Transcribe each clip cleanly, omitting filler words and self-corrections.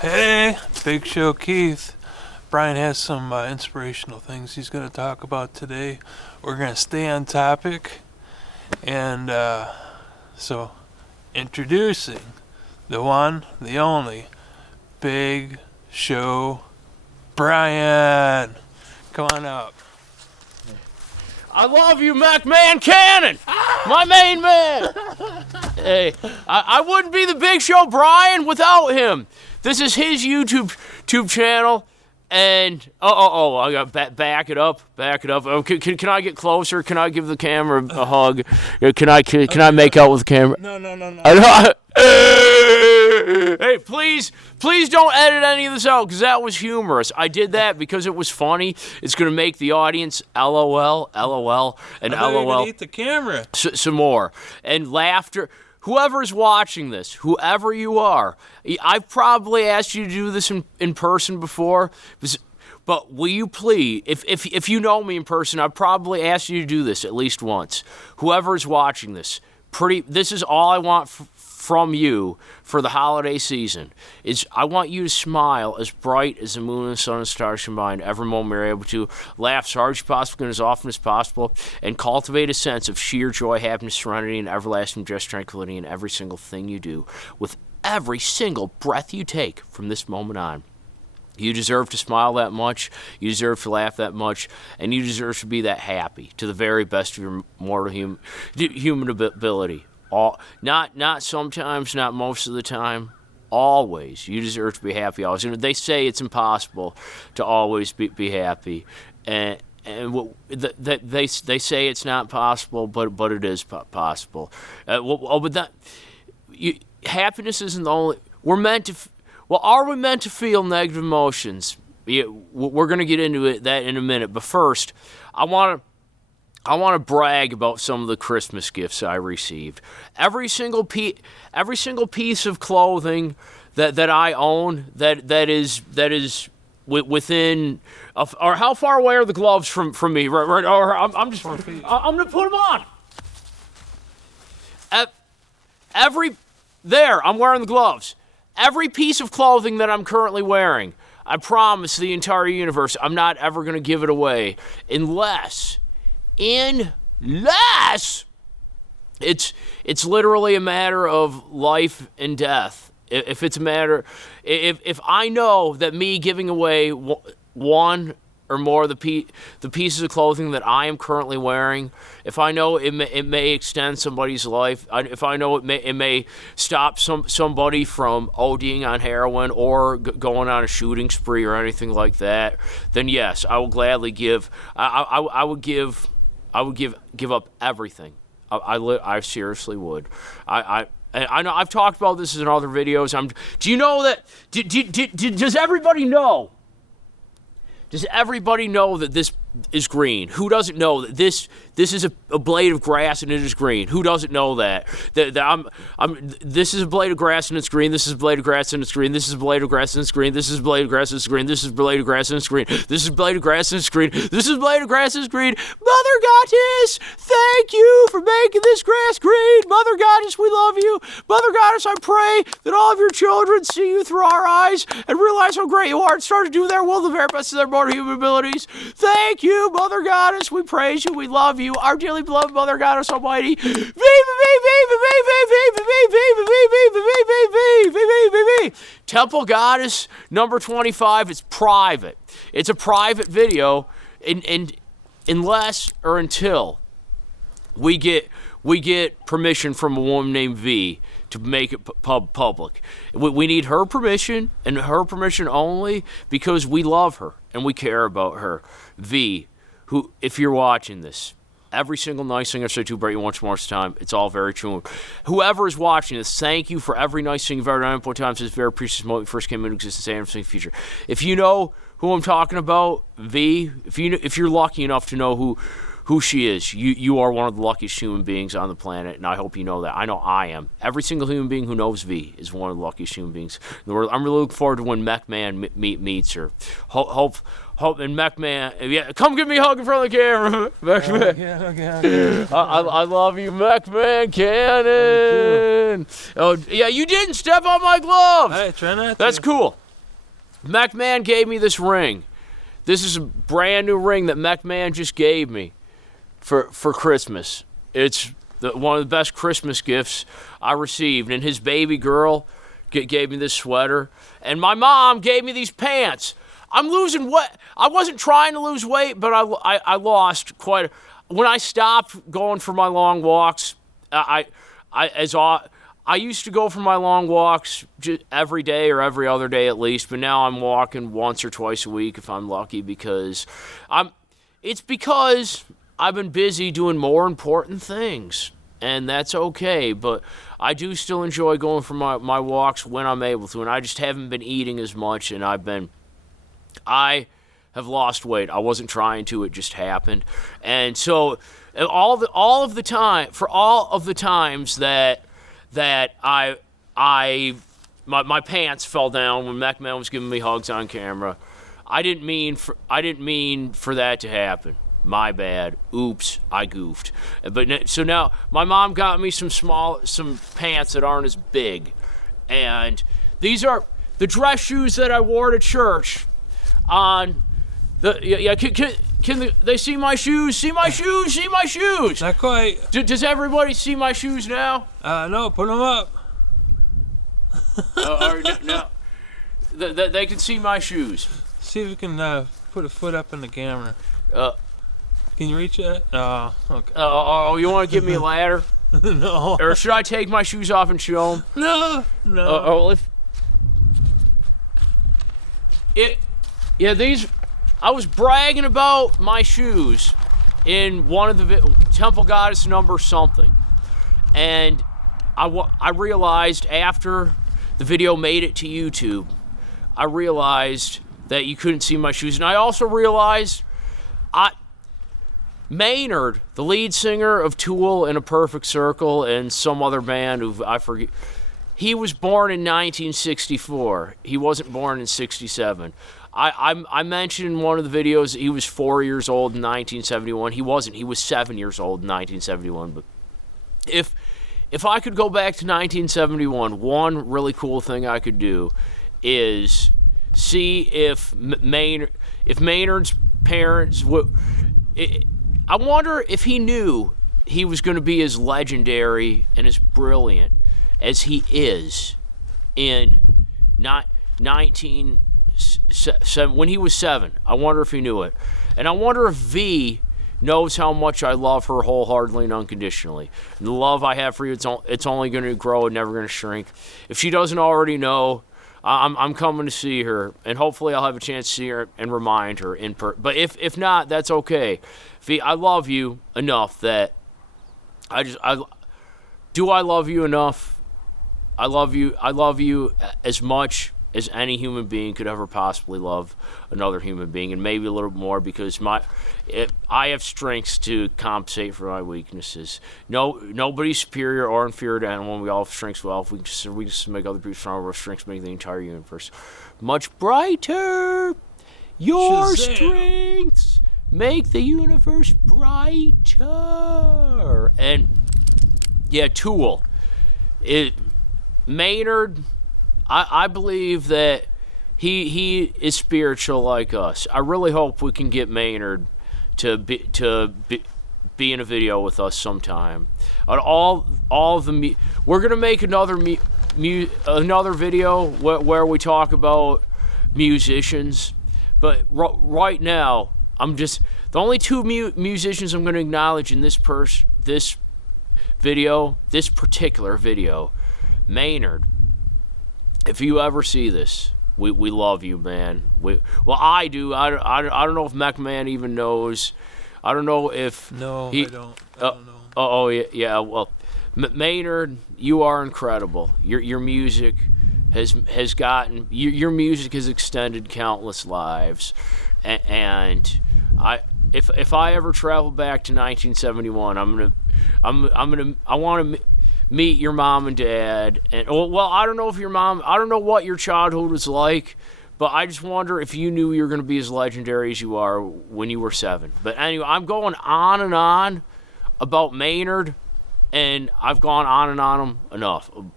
Hey, Big Show Keith. Brian has some inspirational things he's going to talk about today. We're going to stay on topic. And so, introducing the one, the only, Big Show Brian. Come on up. I love you, McMahon Cannon, my main man. Hey, I wouldn't be the Big Show Brian without him. This is his YouTube channel, and I got back it up. Oh, can I get closer? Can I give the camera a hug? Can I make out with the camera? No. Hey, please don't edit any of this out, because that was humorous. I did that because it was funny. It's going to make the audience LOL, and LOL. Eat the camera. Some more. And laughter. Whoever's watching this, whoever you are, I've probably asked you to do this in person before, but will you please, if you know me in person, I've probably asked you to do this at least once. Whoever's watching this, this is all I want from you for the holiday season, is I want you to smile as bright as the moon and sun and stars combined every moment you're able to, laugh as hard as possible and as often as possible, and cultivate a sense of sheer joy, happiness, serenity, and everlasting just tranquility in every single thing you do, with every single breath you take from this moment on. You deserve to smile that much, you deserve to laugh that much, and you deserve to be that happy to the very best of your mortal human ability. Not sometimes, not most of the time, always. You deserve to be happy always. And they say it's impossible to always be happy, and they say it's not possible, but it is possible. Happiness isn't the only. Are we meant to feel negative emotions? Yeah, we're going to get into that in a minute. But first, I want to brag about some of the Christmas gifts I received. Every single piece of clothing that I own that is within, or how far away are the gloves from me? Right, or I'm going to put them on. I'm wearing the gloves. Every piece of clothing that I'm currently wearing, I promise the entire universe, I'm not ever going to give it away unless it's literally a matter of life and death. If I know that me giving away one or more of the pieces of clothing that I am currently wearing, if I know it may extend somebody's life, if I know it may stop somebody from ODing on heroin or going on a shooting spree or anything like that, then yes, I will gladly give. I would give up everything. I seriously would. I know I've talked about this in other videos. Do you know that? Does everybody know? Does everybody know that this is green? Who doesn't know that this is a blade of grass and it is green? Who doesn't know that? This is a blade of grass and it's green. This is a blade of grass and it's green. This is a blade of grass and it's green. This is a blade of grass and it's green. This is a blade of grass and it's green. This is a blade of grass and it's green. This is a blade of grass and it's green. Mother Goddess, thank you for making this grass green. Mother Goddess, we love you. Mother Goddess, I pray that all of your children see you through our eyes and realize how great you are and start to do their will the very best of their mortal human abilities. Thank you, Mother Goddess. We praise you. We love you. Our dearly beloved Mother Goddess Almighty. Viva, viva, viva, viva, viva, viva, viva, viva. Temple Goddess number 25. It's private. It's a private video, and unless or until we get permission from a woman named V to make it public. We need her permission, and her permission only, because we love her and we care about her. V, who, if you're watching this, every single nice thing I say to you, Brett, you once more time, it's all very true. Whoever is watching this, thank you for every nice thing you've ever done at times. This very precious moment you first came into existence and everything future. If you know who I'm talking about, V, if you're lucky enough to know who she is, you are one of the luckiest human beings on the planet, and I hope you know that. I know I am. Every single human being who knows V is one of the luckiest human beings in the world. I'm really looking forward to when McMahon meets her. Hope and McMahon, yeah, come give me a hug in front of the camera, McMahon. I love you, McMahon Cannon. Oh yeah, you didn't step on my glove. Hey, try not to. That's cool. McMahon gave me this ring. This is a brand new ring that McMahon just gave me for Christmas. It's one of the best Christmas gifts I received. And his baby girl gave me this sweater. And my mom gave me these pants. I'm losing weight. I wasn't trying to lose weight, but I lost quite. When I stopped going for my long walks, I used to go for my long walks every day or every other day at least, but now I'm walking once or twice a week if I'm lucky because it's because I've been busy doing more important things, and that's okay, but I do still enjoy going for my walks when I'm able to, and I just haven't been eating as much, and I have lost weight. I wasn't trying to, it just happened. And so all of the times that my pants fell down when McMahon was giving me hugs on camera, I didn't mean for that to happen. My bad. Oops, I goofed. But so now my mom got me some pants that aren't as big, and these are the dress shoes that I wore to church. Can they see my shoes? See my shoes? See my shoes? Not quite. Does everybody see my shoes now? No, put them up. No. They can see my shoes. See if we can put a foot up in the camera. Can you reach it? Oh, okay. You want to give me a ladder? No. Or should I take my shoes off and show them? No. I was bragging about my shoes in one of the Temple Goddess number something, and I realized after the video made it to YouTube, I realized that you couldn't see my shoes, and I also realized Maynard, the lead singer of Tool and A Perfect Circle and some other band who I forget, he was born in 1964. He wasn't born in 67. I mentioned in one of the videos that he was 4 years old in 1971. He wasn't. He was 7 years old in 1971. But if I could go back to 1971, one really cool thing I could do is see if Maynard's parents would. I wonder if he knew he was going to be as legendary and as brilliant as he is in 19. When he was 7. I wonder if he knew it. And I wonder if V knows how much I love her wholeheartedly and unconditionally. And the love I have for you, it's only going to grow and never going to shrink. If she doesn't already know, I'm coming to see her, and hopefully I'll have a chance to see her and remind her in person. But if not, that's okay. V, I love you enough that do I love you enough? I love you as much as any human being could ever possibly love another human being, and maybe a little more because I have strengths to compensate for my weaknesses. Nobody's superior or inferior to anyone. We all have strengths. We just make other people stronger. Our strengths make the entire universe much brighter. Your Shazam. strengths make the universe brighter. And yeah, Tool. Maynard. I believe that he is spiritual like us. I really hope we can get Maynard to be in a video with us sometime. On we're gonna make another video where we talk about musicians, but right now the only two musicians I'm gonna acknowledge in this particular video, Maynard. If you ever see this, we love you, man. I do. I don't know if McMahon even knows. I don't know if No, I don't know. Yeah. Well, Maynard, you are incredible. Your music has gotten your music has extended countless lives, and if I ever travel back to 1971, I want to meet your mom and dad, and I don't know what your childhood was like, but I just wonder if you knew you were going to be as legendary as you are when you were 7. But anyway, I'm going on and on about Maynard, and I've gone on and on him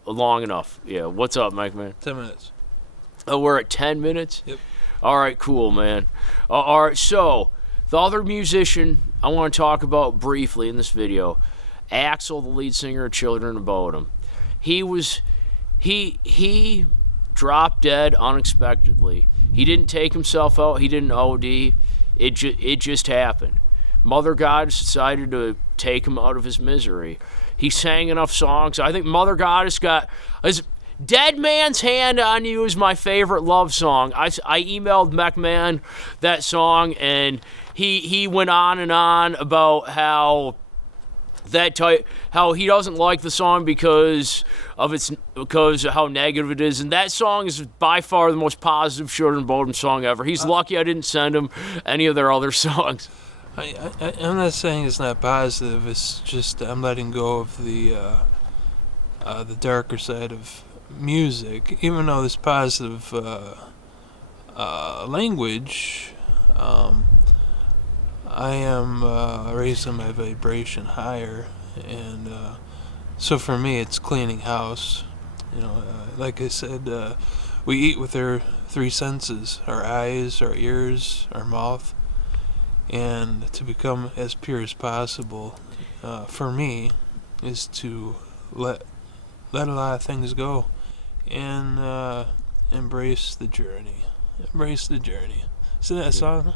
long enough. Yeah, what's up, Mike, man? 10 minutes. Oh, we're at 10 minutes? Yep. All right, cool, man. All right, so the other musician I want to talk about briefly in this video, Axl, the lead singer of Children of Bodom. He dropped dead unexpectedly. He didn't take himself out. He didn't OD. It just happened. Mother Goddess decided to take him out of his misery. He sang enough songs. I think Mother Goddess got... Dead Man's Hand on You is my favorite love song. I emailed McMahon that song, and he went on and on about how he doesn't like the song because of how negative it is, and that song is by far the most positive Children of Bodom song ever. He's lucky I didn't send him any of their other songs. I'm not saying it's not positive. It's just I'm letting go of the darker side of music, even though there's positive language. I am raising my vibration higher, and so for me it's cleaning house. Like I said, we eat with our three senses: our eyes, our ears, our mouth. And to become as pure as possible, for me, is to let a lot of things go, and embrace the journey. Embrace the journey. Isn't that a song?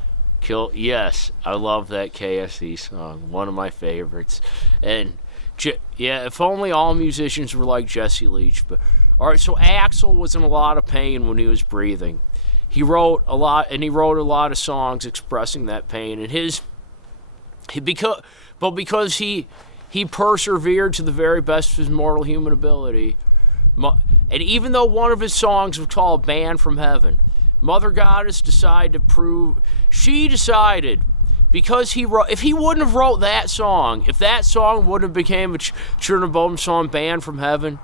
Yes, I love that KSE song. One of my favorites. And if only all musicians were like Jesse Leach. But all right, so Axl was in a lot of pain when he was breathing. He wrote a lot of songs expressing that pain, and because he persevered to the very best of his mortal human ability, and even though one of his songs was called "Banned from Heaven," Mother Goddess decided because if he wouldn't have wrote that song, if that song wouldn't have became a Children of Bodom song, "Banned from Heaven,"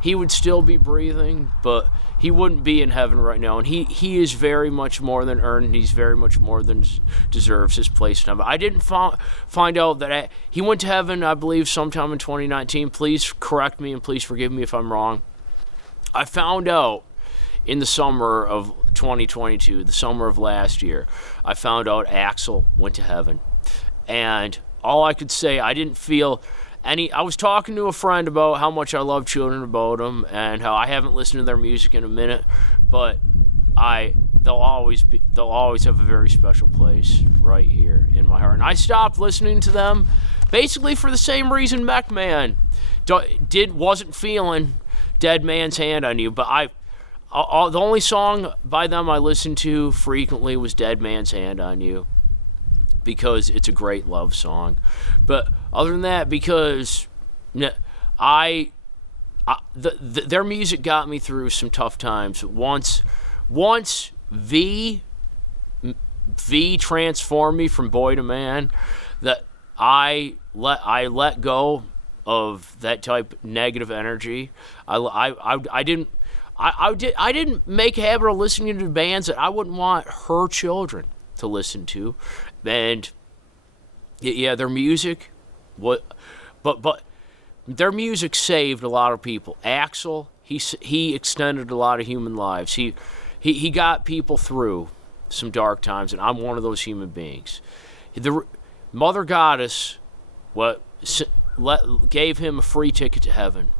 he would still be breathing, but he wouldn't be in heaven right now, and he is very much more than earned, and he's very much more than deserves his place in heaven. I didn't find out that he went to heaven, I believe, sometime in 2019. Please correct me, and please forgive me if I'm wrong. I found out in the summer of 2022, the summer of last year, I found out Axl went to heaven. And all I could say, I didn't feel... I was talking to a friend about how much I love Children of Bodom and how I haven't listened to their music in a minute, but they'll always have a very special place right here in my heart. And I stopped listening to them basically for the same reason McMahon wasn't feeling Dead Man's Hand on You, but the only song by them I listened to frequently was Dead Man's Hand on You, because it's a great love song. But other than that, because their music got me through some tough times. Once V transformed me from boy to man, that I let go of that type of negative energy. I didn't make a habit of listening to bands that I wouldn't want her children to listen to. And yeah, their music, but their music saved a lot of people. Axl, he extended a lot of human lives. He got people through some dark times, and I'm one of those human beings. The Mother Goddess gave him a free ticket to heaven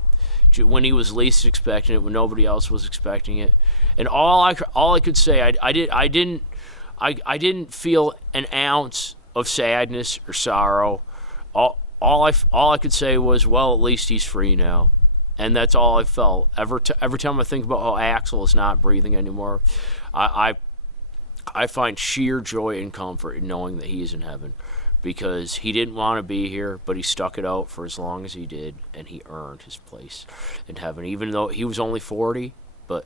when he was least expecting it, when nobody else was expecting it. And all I could say, I didn't feel an ounce of sadness or sorrow. All I could say was, well, at least he's free now, and that's all I felt. Every time I think about how Axl is not breathing anymore, I find sheer joy and comfort in knowing that he is in heaven, because he didn't want to be here, but he stuck it out for as long as he did, and he earned his place in heaven, even though he was only 40. But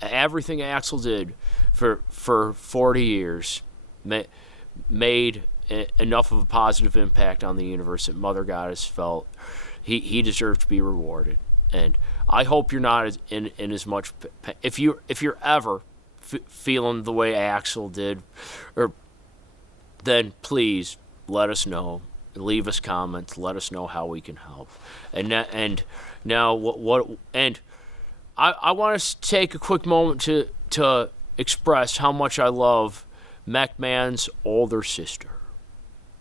everything Axl did for 40 years made enough of a positive impact on the universe that Mother Goddess felt he deserved to be rewarded. And I hope you're not in as much pain. If you're ever feeling the way Axl did, then please let us know. Leave us comments. Let us know how we can help. And now what I want to take a quick moment to express how much I love McMahon's older sister.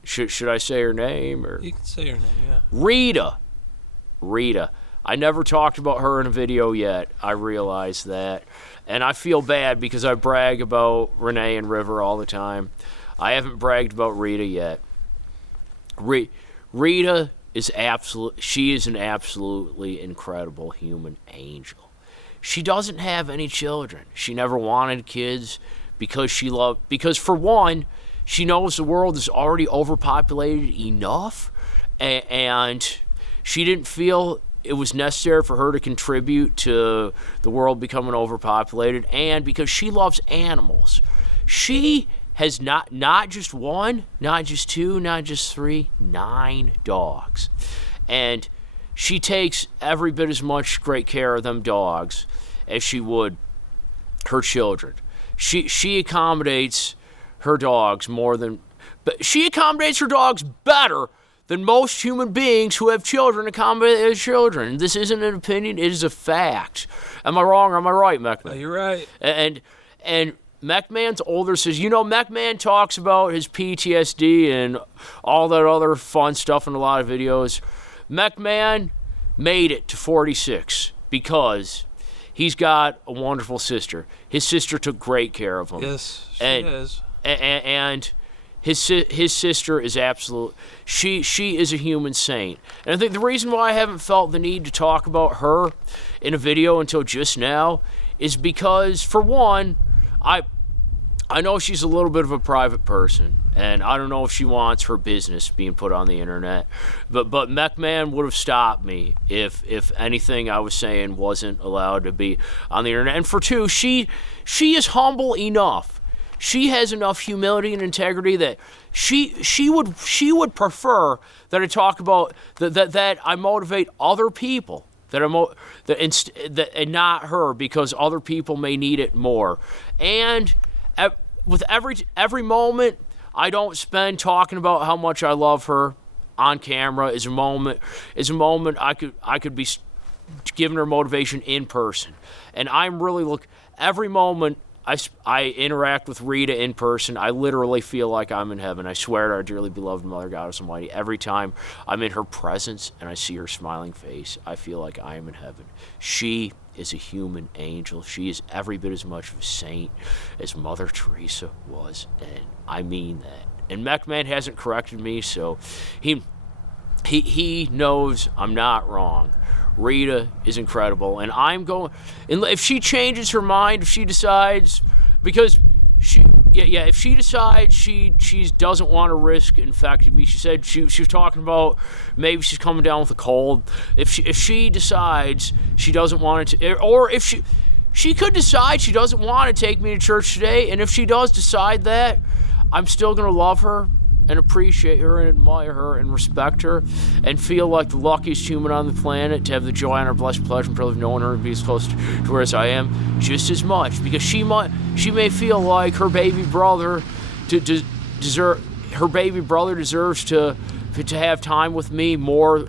Should I say her name? Or You can say her name, yeah. Rita. Rita. I never talked about her in a video yet. I realize that. And I feel bad because I brag about Renee and River all the time. I haven't bragged about Rita yet. Rita is she is an absolutely incredible human angel. She doesn't have any children. She never wanted kids because for one, she knows the world is already overpopulated enough, and she didn't feel it was necessary for her to contribute to the world becoming overpopulated, and because she loves animals. She has not just one, not just two, not just three, 9 dogs. And she takes every bit as much great care of them dogs as she would her children. She accommodates her dogs but she accommodates her dogs better than most human beings who have children accommodate their children. This isn't an opinion, it is a fact. Am I wrong or am I right, McMahon? You're right. And McMahon's older says, McMahon talks about his PTSD and all that other fun stuff in a lot of videos. McMahon made it to 46 because he's got a wonderful sister. His sister took great care of him. Yes, she is. And his sister is absolute. She is a human saint. And I think the reason why I haven't felt the need to talk about her in a video until just now is because, for one, I know she's a little bit of a private person, and I don't know if she wants her business being put on the internet. But McMahon would have stopped me if anything I was saying wasn't allowed to be on the internet. And for two, she is humble enough. She has enough humility and integrity that she would prefer that I talk about that I motivate other people. And not her, because other people may need it more. And with every moment I don't spend talking about how much I love her on camera is a moment I could be giving her motivation in person. And I'm really every moment I interact with Rita in person, I literally feel like I'm in heaven. I swear to our dearly beloved Mother Goddess Almighty, every time I'm in her presence and I see her smiling face, I feel like I am in heaven. She is a human angel. She is every bit as much of a saint as Mother Teresa was, and I mean that. And McMahon hasn't corrected me, so he knows I'm not wrong. Rita is incredible, and if she changes her mind, if she decides, because if she decides she doesn't want to risk infecting me, she said she was talking about maybe she's coming down with a cold. If she decides she doesn't want to, or if she could decide she doesn't want to take me to church today, and if she does decide that, I'm still gonna love her and appreciate her and admire her and respect her and feel like the luckiest human on the planet to have the joy, honor, blessed pleasure and privilege of knowing her and be as close to her as I am, just as much, because she may feel like her baby brother deserves to have time with me more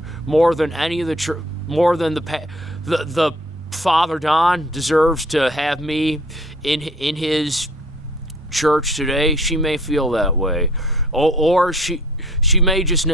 than any of the Father Don deserves to have me in his church today. She may feel that way. Or she may just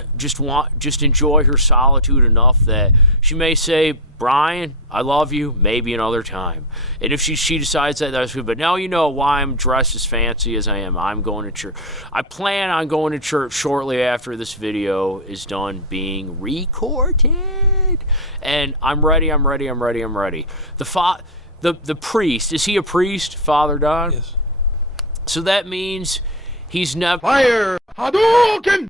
enjoy her solitude enough that she may say, Brian, I love you, maybe another time. And if she decides that, that's good. But now you know why I'm dressed as fancy as I am. I'm going to church. I plan on going to church shortly after this video is done being recorded. And I'm ready. The priest, is he a priest, Father Don? Yes. So that means he's never... Fire! Hadouken!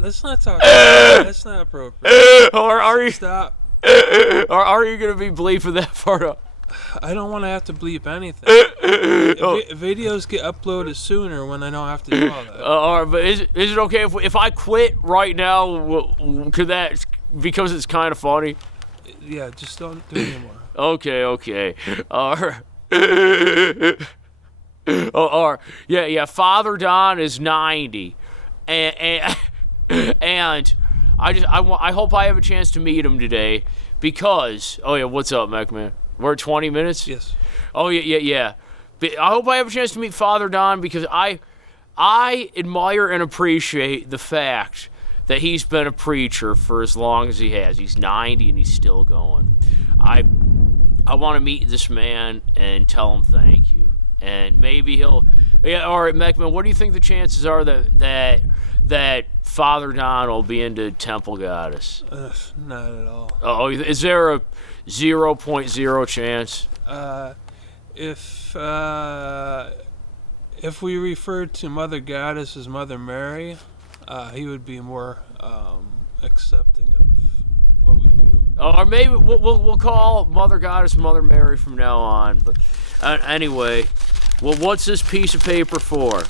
Let's not talk about that. That's not appropriate. Or are you... Stop. Or are you going to be bleeping that part up? I don't want to have to bleep anything. Videos get uploaded sooner when I don't have to do all that. But is it okay if I quit right now? Could that... Because it's kind of funny? Yeah, just don't do it anymore. Okay. Father Don is 90, and I hope I have a chance to meet him today, Because, oh yeah, what's up, Mac Man? We're at 20 minutes? Yes. Oh yeah. But I hope I have a chance to meet Father Don because I admire and appreciate the fact that he's been a preacher for as long as he has. He's 90 and he's still going. I want to meet this man and tell him thank you. And maybe he'll... Yeah, all right, Mechman, what do you think the chances are that Father Don will be into Temple Goddess? Not at all. Oh, is there a 0.0 chance? If we referred to Mother Goddess as Mother Mary, he would be more accepting of what we do. Or maybe we'll call Mother Goddess Mother Mary from now on. But anyway, well, what's this piece of paper for?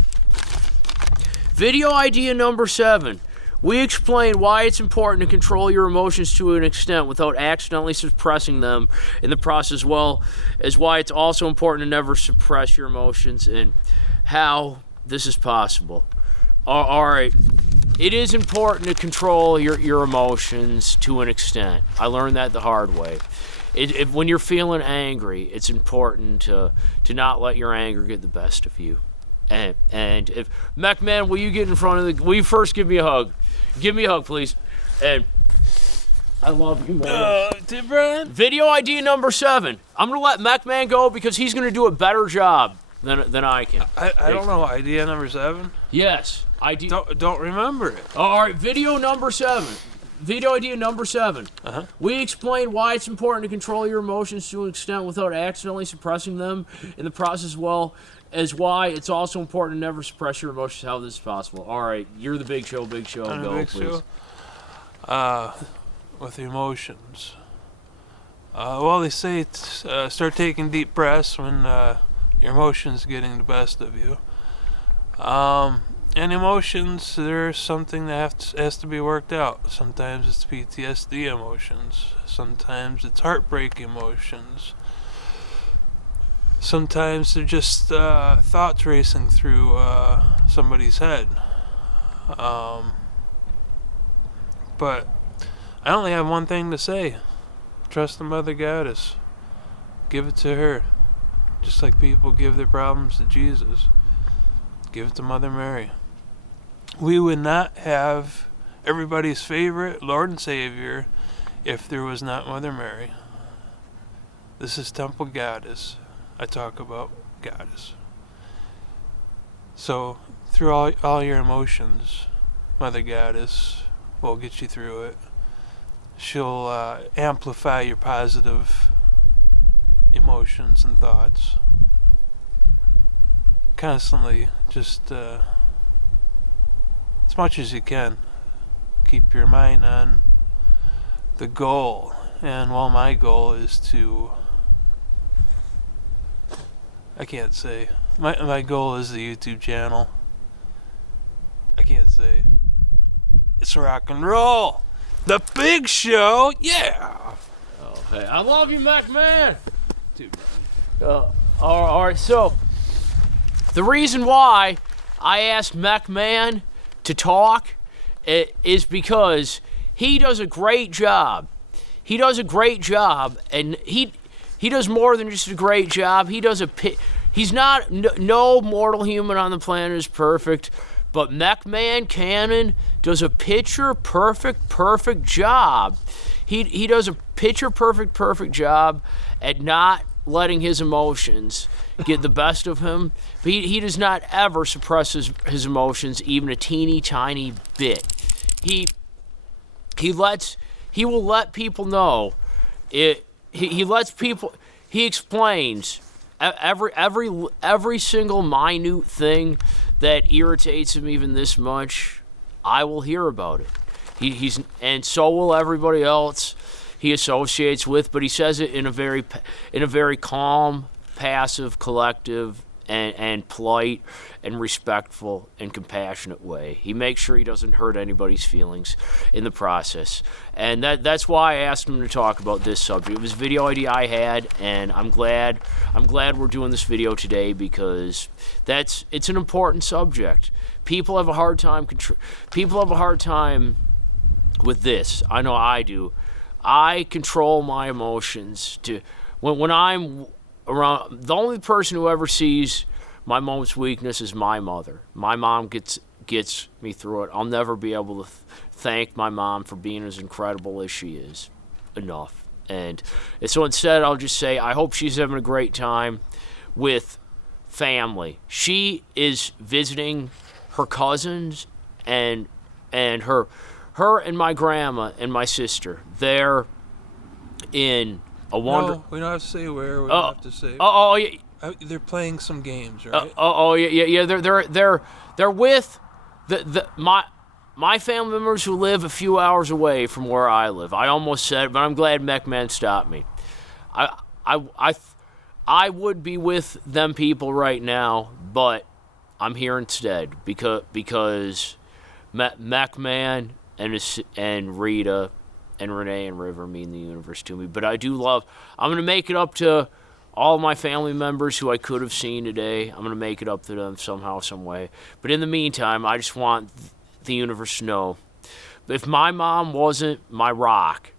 Video idea number 7. We explain why it's important to control your emotions to an extent without accidentally suppressing them in the process, as well as why it's also important to never suppress your emotions and how this is possible. All right. It is important to control your emotions to an extent. I learned that the hard way. When you're feeling angry, it's important to not let your anger get the best of you. And if Mech Man, will you get in front of will you first give me a hug? Give me a hug, please. And I love you, man. Did Brian? Video idea number 7. I'm gonna let Mech Man go because he's gonna do a better job than I can. I don't know. Idea number 7. Yes. Don't remember it. All right, video number 7. Video idea number 7. We explain why it's important to control your emotions to an extent without accidentally suppressing them in the process, as well as why it's also important to never suppress your emotions. How this is possible. All right, you're the big show. On Go, the big please. show. With emotions. Well, they say start taking deep breaths when your emotions getting the best of you. And emotions, there's something that has to be worked out. Sometimes it's PTSD emotions. Sometimes it's heartbreak emotions. Sometimes they're just thoughts racing through somebody's head. But I only have one thing to say. Trust the Mother Goddess. Give it to her. Just like people give their problems to Jesus. Give it to Mother Mary. We would not have everybody's favorite Lord and Savior if there was not Mother Mary. This is Temple Goddess. I talk about Goddess. So, through all your emotions, Mother Goddess will get you through it. She'll amplify your positive emotions and thoughts. Constantly, just as much as you can, keep your mind on the goal. And while my goal is to, I can't say, my goal is the YouTube channel. I can't say. It's rock and roll. The big show, yeah. Oh, hey, I love you, Mac Man. Dude, All right, so the reason why I asked Mac Man to talk is because he does a great job. He does a great job, and he does more than just a great job. He's not, no mortal human on the planet is perfect, but Mech Man Cannon does a perfect job. He does a perfect job at not letting his emotions get the best of him. But he does not ever suppress his emotions even a teeny tiny bit. He will let people know it. He lets people. He explains every single minute thing that irritates him even this much. I will hear about it. And so will everybody else he associates with. But he says it in a very calm, passive, collective, and polite, and respectful, and compassionate way. He makes sure he doesn't hurt anybody's feelings in the process. And that's why I asked him to talk about this subject. It was a video idea I had, and I'm glad we're doing this video today because it's an important subject. People have a hard time with this. I know I do. I control my emotions. When I'm around, the only person who ever sees my moments of weakness is my mother. My mom gets me through it. I'll never be able to thank my mom for being as incredible as she is enough. And so instead, I'll just say I hope she's having a great time with family. She is visiting her cousins and her and my grandma and my sister. They're in a wonder. No, we don't have to say where. We don't have to say. Yeah. They're playing some games, right? Yeah. They're with my family members who live a few hours away from where I live. I almost said it, but I'm glad McMahon stopped me. I would be with them people right now, but I'm here instead because McMahon and Rita and Renee and River mean the universe to me. But I'm going to make it up to all my family members who I could have seen today. I'm going to make it up to them somehow, some way. But in the meantime, I just want the universe to know, if my mom wasn't my rock,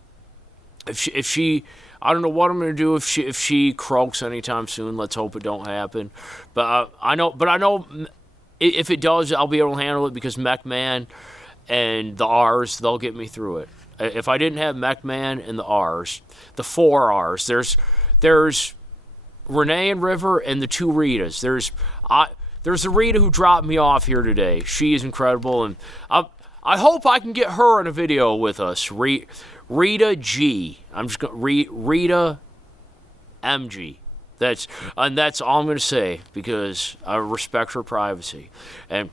if she I don't know what I'm going to do if she croaks anytime soon. Let's hope it don't happen. But I know if it does, I'll be able to handle it because McMahon and the R's, they'll get me through it. If I didn't have McMahon and the R's, the 4 R's, there's Renee and River and the 2 Ritas. There's the Rita who dropped me off here today. She is incredible, and I hope I can get her in a video with us. Rita G. I'm just going Rita MG. That's all I'm going to say because I respect her privacy. And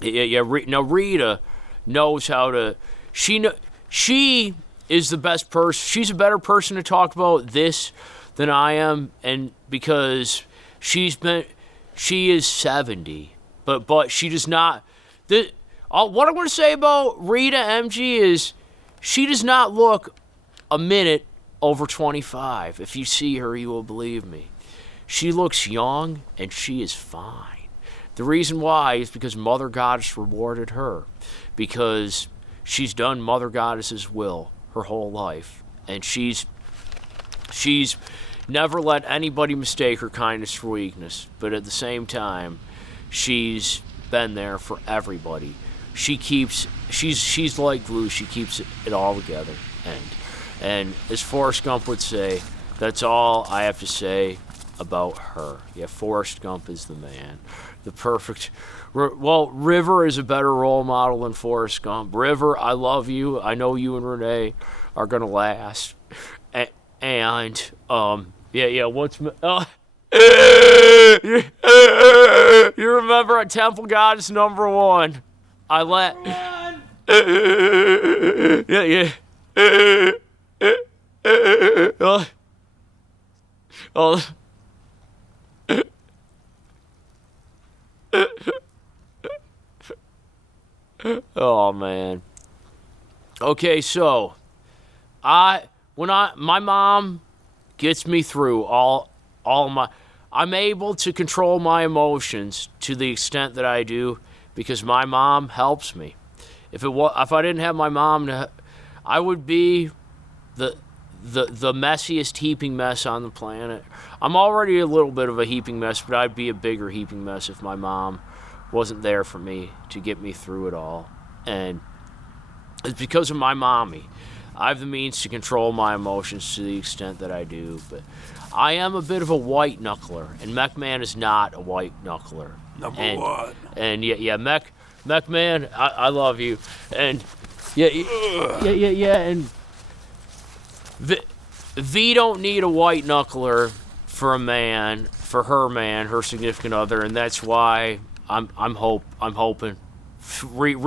now Rita knows how to. She is the best person. She's a better person to talk about this than I am, and because she is 70, but she does not. What I'm going to say about Rita MG is she does not look a minute over 25. If you see her, you will believe me. She looks young, and she is fine. The reason why is because Mother Goddess rewarded her, because she's done Mother Goddess's will her whole life, and she's never let anybody mistake her kindness for weakness, but at the same time, she's been there for everybody. She's like glue. She keeps it all together. And as Forrest Gump would say, that's all I have to say about her. Yeah, Forrest Gump is the man. The perfect. Well, River is a better role model than Forrest Gump. River, I love you. I know you and Renee are gonna last. And what's you remember at Temple Goddess #1? I let. Yeah. Oh man. Okay, so my mom gets me through all my. I'm able to control my emotions to the extent that I do because my mom helps me. If I didn't have my mom, I would be the messiest heaping mess on the planet. I'm already a little bit of a heaping mess, but I'd be a bigger heaping mess if my mom wasn't there for me to get me through it all. And it's because of my mommy. I have the means to control my emotions to the extent that I do, but I am a bit of a white knuckler, and McMahon is not a white knuckler. Number 1. And McMahon, I love you. And and V don't need a white knuckler for her significant other, and that's why I'm hoping. I'm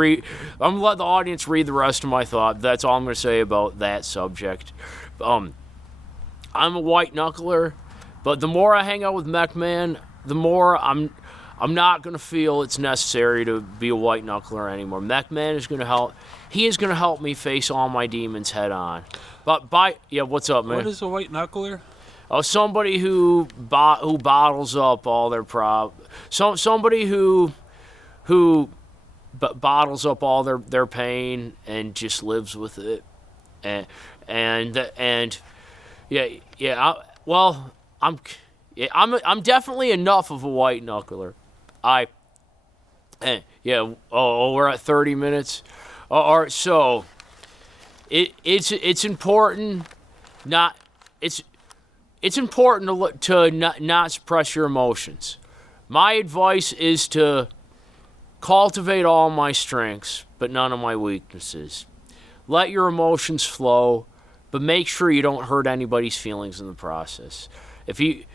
gonna let the audience read the rest of my thought. That's all I'm gonna say about that subject. I'm a white knuckler, but the more I hang out with McMahon, the more I'm not gonna feel it's necessary to be a white knuckler anymore. McMahon is gonna help. He is gonna help me face all my demons head on. But what's up, man? What is a white knuckler? Somebody who bottles up all their problems. Somebody who bottles up all their pain and just lives with it. And and yeah. I'm definitely enough of a white knuckler. We're at 30 minutes. All right, so it's important it's important to not suppress your emotions. My advice is to cultivate all my strengths, but none of my weaknesses. Let your emotions flow, but make sure you don't hurt anybody's feelings in the process. If you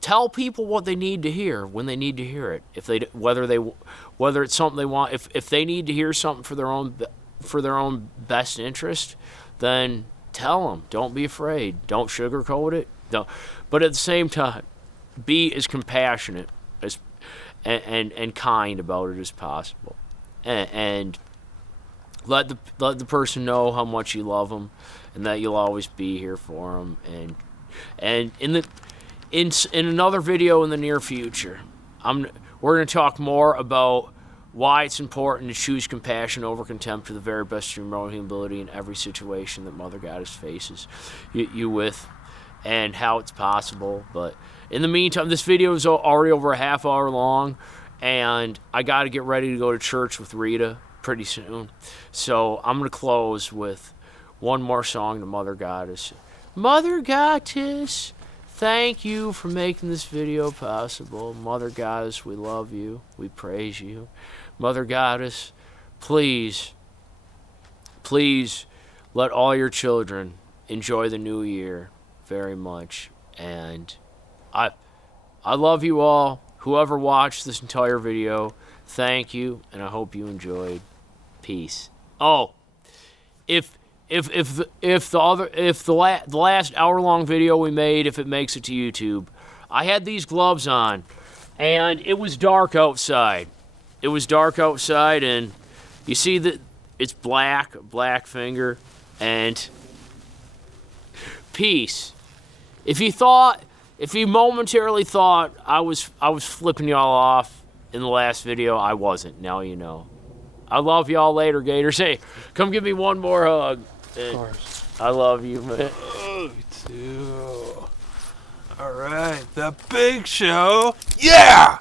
tell people what they need to hear when they need to hear it. Whether it's something they want, if they need to hear something for their own best interest, then tell them. Don't be afraid. Don't sugarcoat it. But at the same time, be as compassionate and kind about it as possible, and let the person know how much you love them and that you'll always be here for them. And in another video in the near future, we're going to talk more about why it's important to choose compassion over contempt to the very best of your moral ability in every situation that Mother Goddess faces you with, and how it's possible. But in the meantime, this video is already over a half hour long, and I got to get ready to go to church with Rita pretty soon. So I'm going to close with one more song to Mother Goddess. Mother Goddess, thank you for making this video possible. Mother Goddess, we love you. We praise you. Mother Goddess, please let all your children enjoy the new year very much. And I love you all. Whoever watched this entire video, thank you, and I hope you enjoyed. Peace. Oh, if the last hour-long video we made, if it makes it to YouTube, I had these gloves on, and it was dark outside. And you see that it's black finger, and peace. If you momentarily thought I was flipping y'all off in the last video, I wasn't. Now you know. I love y'all later, Gators. Hey, come give me one more hug. Of course. I love you, man. Oh, me too. All right, the big show. Yeah!